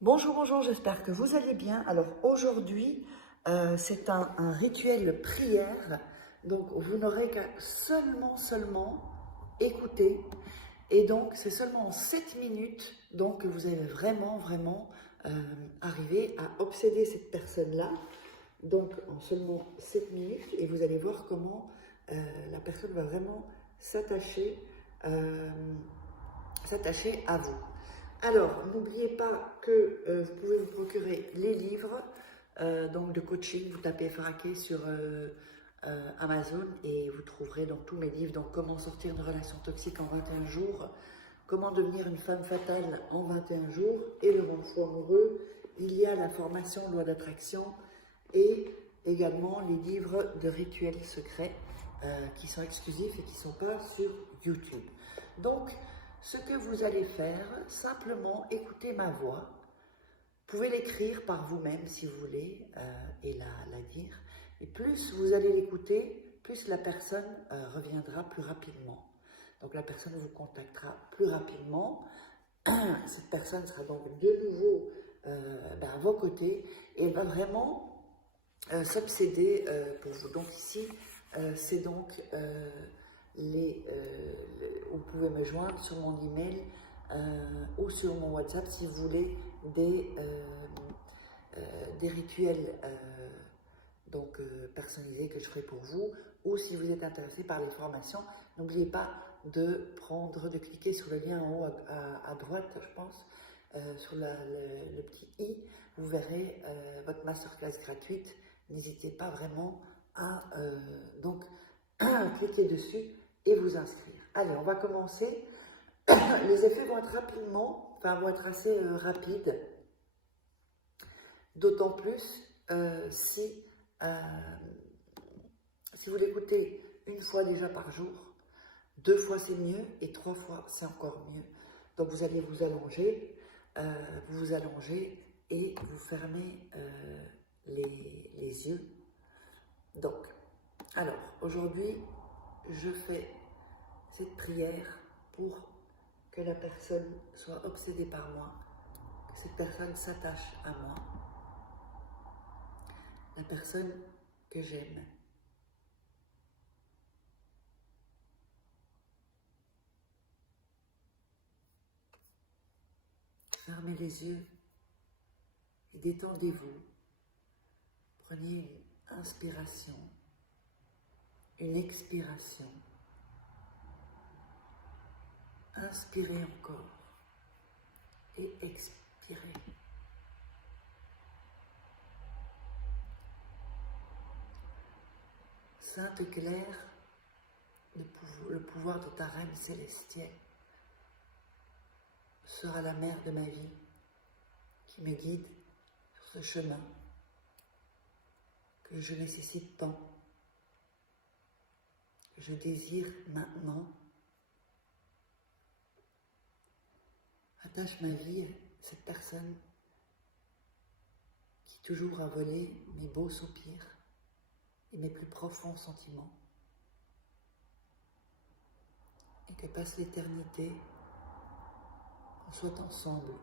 Bonjour, bonjour, j'espère que vous allez bien. Alors aujourd'hui, c'est un rituel prière, donc vous n'aurez qu'à seulement écouter. Et donc c'est seulement en 7 minutes donc, que vous allez vraiment arriver à obséder cette personne-là. Donc en seulement 7 minutes, et vous allez voir comment la personne va vraiment s'attacher à vous. Alors, n'oubliez pas que vous pouvez vous procurer les livres donc de coaching. Vous tapez Fraqué sur Amazon et vous trouverez donc tous mes livres. Donc, comment sortir d'une relation toxique en 21 jours, comment devenir une femme fatale en 21 jours et le monde fou amoureux. Il y a la formation loi d'attraction et également les livres de rituels secrets qui sont exclusifs et qui ne sont pas sur YouTube. Donc, ce que vous allez faire, simplement écoutez ma voix. Vous pouvez l'écrire par vous-même si vous voulez et la dire. Et plus vous allez l'écouter, plus la personne reviendra plus rapidement. Donc la personne vous contactera plus rapidement. Cette personne sera donc de nouveau à vos côtés et elle va vraiment s'obséder pour vous. Donc ici, c'est donc vous pouvez me joindre sur mon email ou sur mon WhatsApp si vous voulez des rituels personnalisés que je ferai pour vous, ou si vous êtes intéressé par les formations, n'oubliez pas de cliquer sur le lien en haut à droite, je pense, sur le petit i, vous verrez votre masterclass gratuite. N'hésitez pas vraiment à cliquer dessus et vous inscrire. Allez, on va commencer. Les effets vont être assez rapides, d'autant plus si vous l'écoutez une fois déjà par jour, 2 fois c'est mieux et 3 fois c'est encore mieux. Donc vous allez vous allonger et vous fermez les yeux. Donc, alors aujourd'hui, je fais cette prière pour que la personne soit obsédée par moi, que cette personne s'attache à moi, la personne que j'aime. Fermez les yeux et détendez-vous. Prenez une inspiration, une expiration. Inspirez encore et expirez. Sainte Claire, le pouvoir de ta reine célestielle sera la mère de ma vie qui me guide sur ce chemin que je nécessite tant, que je désire maintenant. Attache ma vie à cette personne qui toujours a volé mes beaux soupirs et mes plus profonds sentiments, et que passe l'éternité, qu'on soit ensemble.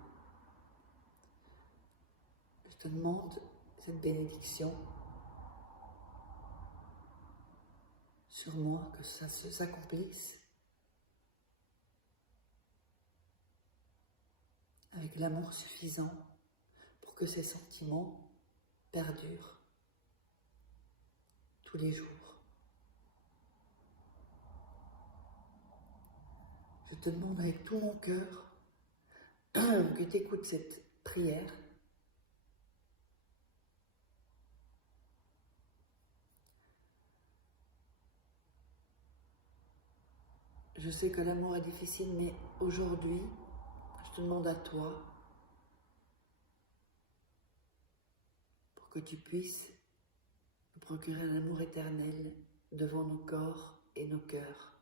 Je te demande cette bénédiction sur moi, que ça s'accomplisse avec l'amour suffisant pour que ces sentiments perdurent tous les jours. Je te demande avec tout mon cœur que tu écoutes cette prière Je sais que l'amour est difficile, mais aujourd'hui, je te demande à toi pour que tu puisses nous procurer un amour éternel devant nos corps et nos cœurs,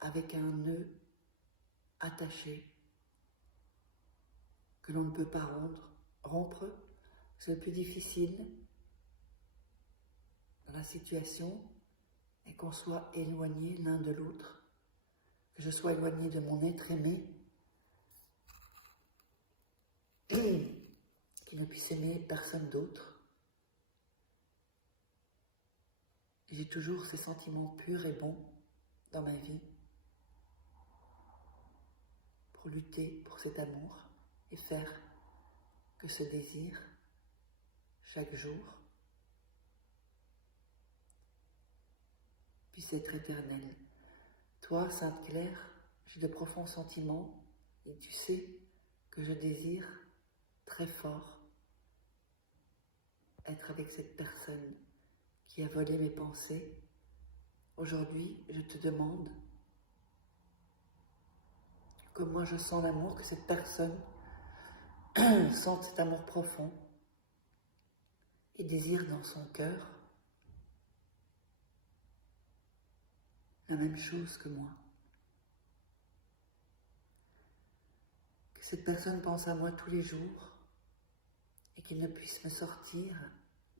avec un nœud attaché que l'on ne peut pas rompre. C'est le plus difficile dans la situation, et qu'on soit éloigné l'un de l'autre, que je sois éloigné de mon être aimé puisse aimer personne d'autre. J'ai toujours ces sentiments purs et bons dans ma vie pour lutter pour cet amour et faire que ce désir, chaque jour, puisse être éternel. Toi, Sainte Claire, j'ai de profonds sentiments et tu sais que je désire très fort être avec cette personne qui a volé mes pensées. Aujourd'hui, je te demande que moi je sens l'amour, que cette personne sente cet amour profond et désire dans son cœur la même chose que moi. Que cette personne pense à moi tous les jours et qu'il ne puisse me sortir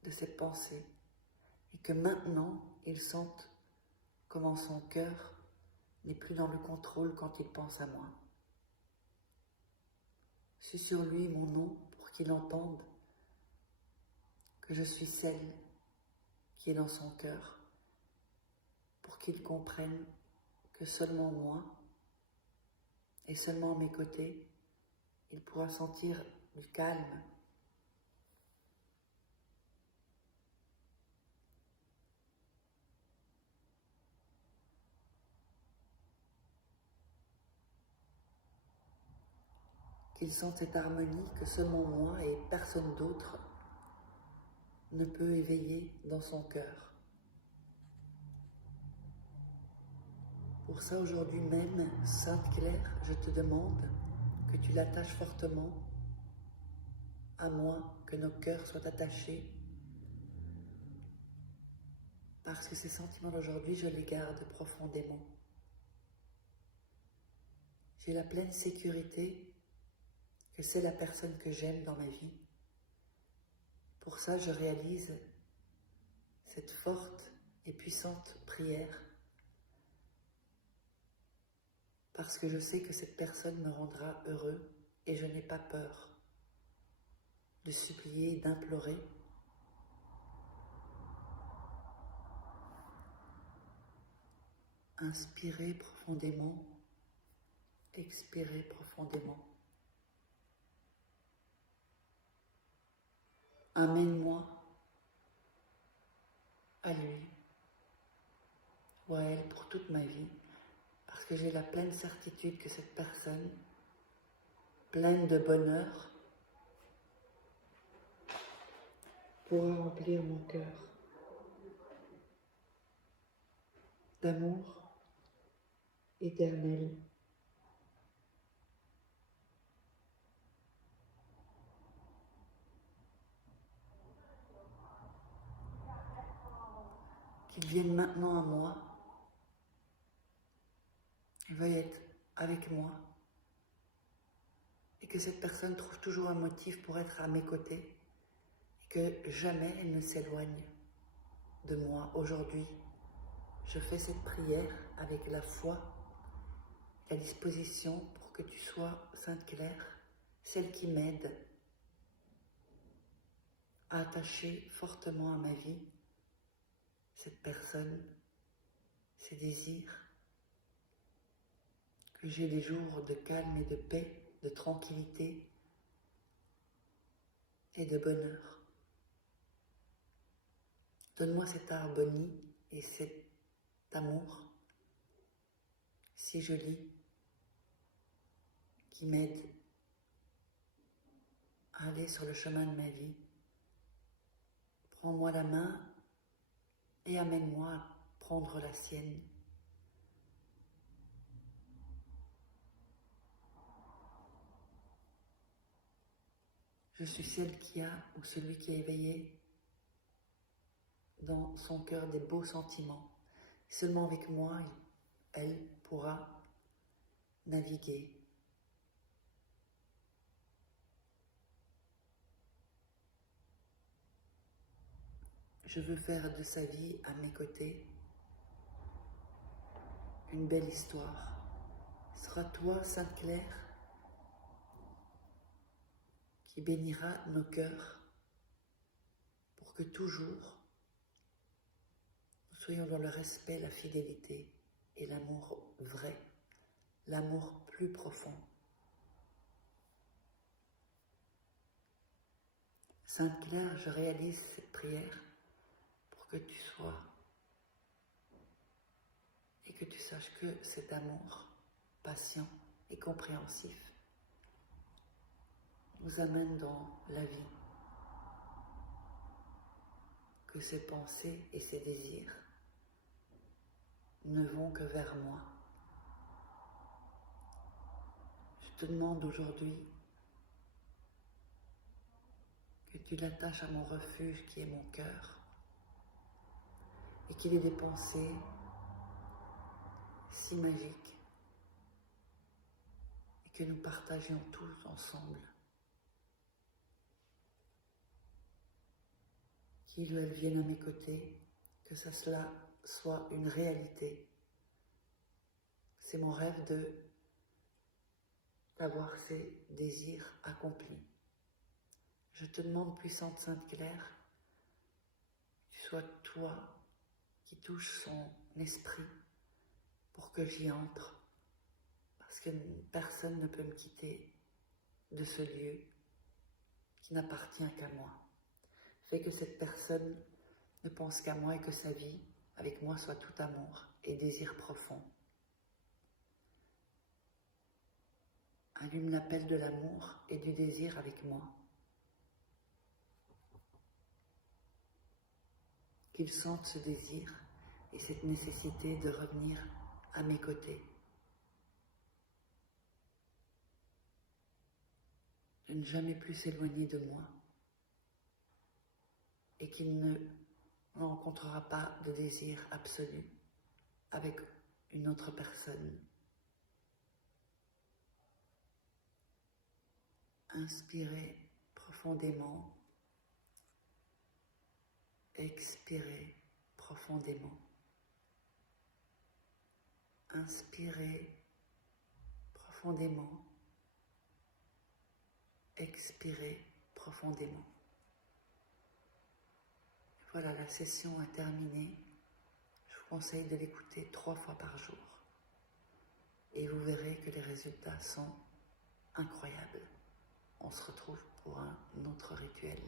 de cette pensée et que maintenant il sente comment son cœur n'est plus dans le contrôle quand il pense à moi. Je suis sur lui mon nom pour qu'il entende que je suis celle qui est dans son cœur, pour qu'il comprenne que seulement moi et seulement à mes côtés, il pourra sentir du calme. Qu'il sente cette harmonie que seulement moi et personne d'autre ne peut éveiller dans son cœur. Pour ça, aujourd'hui même, Sainte Claire, je te demande que tu l'attaches fortement à moi, que nos cœurs soient attachés, parce que ces sentiments d'aujourd'hui, je les garde profondément. J'ai la pleine sécurité que c'est la personne que j'aime dans ma vie. Pour ça, je réalise cette forte et puissante prière, parce que je sais que cette personne me rendra heureux et je n'ai pas peur de supplier, d'implorer. Inspirez profondément, expirez profondément. Amène-moi à lui ou à elle pour toute ma vie, parce que j'ai la pleine certitude que cette personne, pleine de bonheur, pourra remplir mon cœur d'amour éternel. Qu'il vienne maintenant à moi, qu'il veuille être avec moi, et que cette personne trouve toujours un motif pour être à mes côtés, et que jamais elle ne s'éloigne de moi. Aujourd'hui, je fais cette prière avec la foi, la disposition pour que tu sois, Sainte Claire, celle qui m'aide à attacher fortement à ma vie cette personne, ces désirs, que j'ai des jours de calme et de paix, de tranquillité et de bonheur. Donne-moi cette harmonie et cet amour si joli qui m'aide à aller sur le chemin de ma vie. Prends-moi la main et amène-moi à prendre la sienne. Je suis celle qui a, ou celui qui a éveillé dans son cœur des beaux sentiments. Seulement avec moi, elle pourra naviguer. Je veux faire de sa vie à mes côtés une belle histoire. Ce sera toi, Sainte Claire, qui bénira nos cœurs pour que toujours nous soyons dans le respect, la fidélité et l'amour vrai, l'amour plus profond. Sainte Claire, je réalise cette prière pour que tu sois et que tu saches que cet amour patient et compréhensif nous amène dans la vie, que ses pensées et ses désirs ne vont que vers moi. Je te demande aujourd'hui que tu l'attaches à mon refuge qui est mon cœur et qu'il ait des pensées si magiques et que nous partagions tous ensemble. Qu'il ou elle vienne à mes côtés, que cela soit une réalité. C'est mon rêve d'avoir ces désirs accomplis. Je te demande, puissante Sainte Claire, que tu sois toi qui touche son esprit pour que j'y entre, parce que personne ne peut me quitter de ce lieu qui n'appartient qu'à moi. Fais que cette personne ne pense qu'à moi et que sa vie avec moi soit tout amour et désir profond. Allume l'appel de l'amour et du désir avec moi. Qu'il sente ce désir et cette nécessité de revenir à mes côtés. De ne jamais plus s'éloigner de moi. Et qu'il ne rencontrera pas de désir absolu avec une autre personne. Inspirez profondément, expirez profondément. Inspirez profondément, expirez profondément. Voilà, la session est terminée. Je vous conseille de l'écouter 3 fois par jour. Et vous verrez que les résultats sont incroyables. On se retrouve pour un autre rituel.